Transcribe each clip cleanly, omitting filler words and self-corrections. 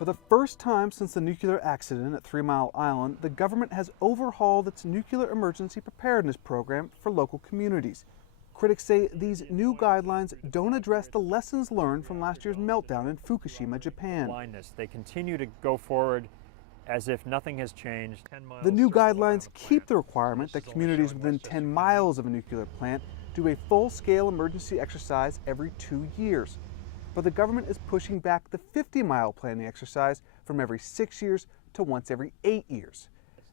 For the first time since the nuclear accident at 3 Mile Island, the government has overhauled its nuclear emergency preparedness program for local communities. Critics say these new guidelines don't address the lessons learned from last year's meltdown in Fukushima, Japan. They continue to go forward as if nothing has changed. The new guidelines keep the requirement that communities within 10 miles of a nuclear plant do a full-scale emergency exercise every 2 years. But the government is pushing back the 50-mile planning exercise from every 6 years to once every 8 years.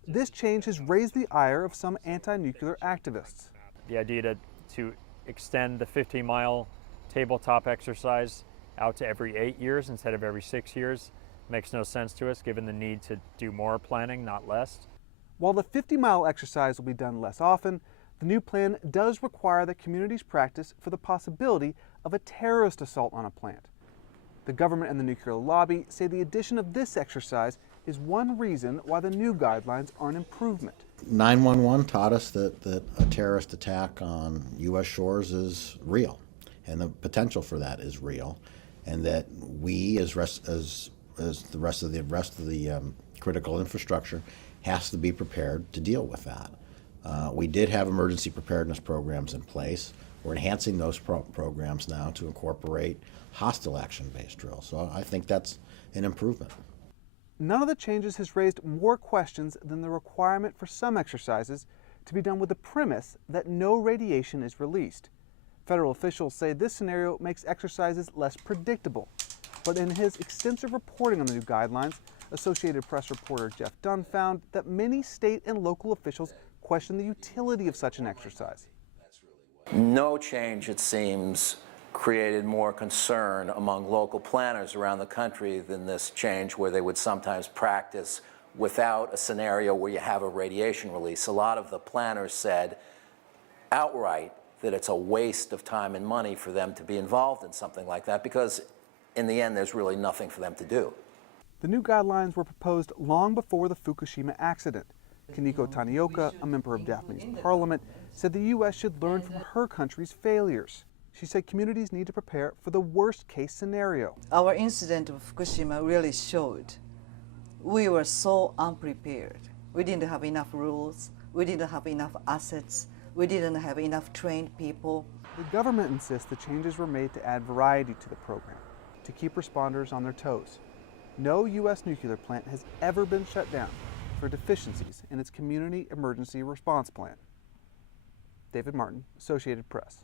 This change has raised the ire of some anti-nuclear activists. The idea to extend the 50-mile tabletop exercise out to every 8 years instead of every 6 years makes no sense to us, given the need to do more planning, not less. While the 50-mile exercise will be done less often, the new plan does require that communities practice for the possibility of a terrorist assault on a plant. The government and the nuclear lobby say the addition of this exercise is one reason why the new guidelines are an improvement. 911 taught us that a terrorist attack on U.S. shores is real, and the potential for that is real, and that we, as the rest of the critical infrastructure, has to be prepared to deal with that. We did have emergency preparedness programs in place. We're enhancing those programs now to incorporate hostile action-based drills. So I think that's an improvement. None of the changes has raised more questions than the requirement for some exercises to be done with the premise that no radiation is released. Federal officials say this scenario makes exercises less predictable. But in his extensive reporting on the new guidelines, Associated Press reporter Jeff Dunn found that many state and local officials question the utility of such an exercise. No change, it seems, created more concern among local planners around the country than this change, where they would sometimes practice without a scenario where you have a radiation release. A lot of the planners said outright that it's a waste of time and money for them to be involved in something like that, because in the end there's really nothing for them to do. The new guidelines were proposed long before the Fukushima accident. Kaneko Tanioka, a member of Daphne's parliament, said the U.S. should learn from her country's failures. She said communities need to prepare for the worst-case scenario. Our incident of Fukushima really showed we were so unprepared. We didn't have enough rules, we didn't have enough assets, we didn't have enough trained people. The government insists the changes were made to add variety to the program, to keep responders on their toes. No U.S. nuclear plant has ever been shut down for deficiencies in its community emergency response plan. David Martin, Associated Press.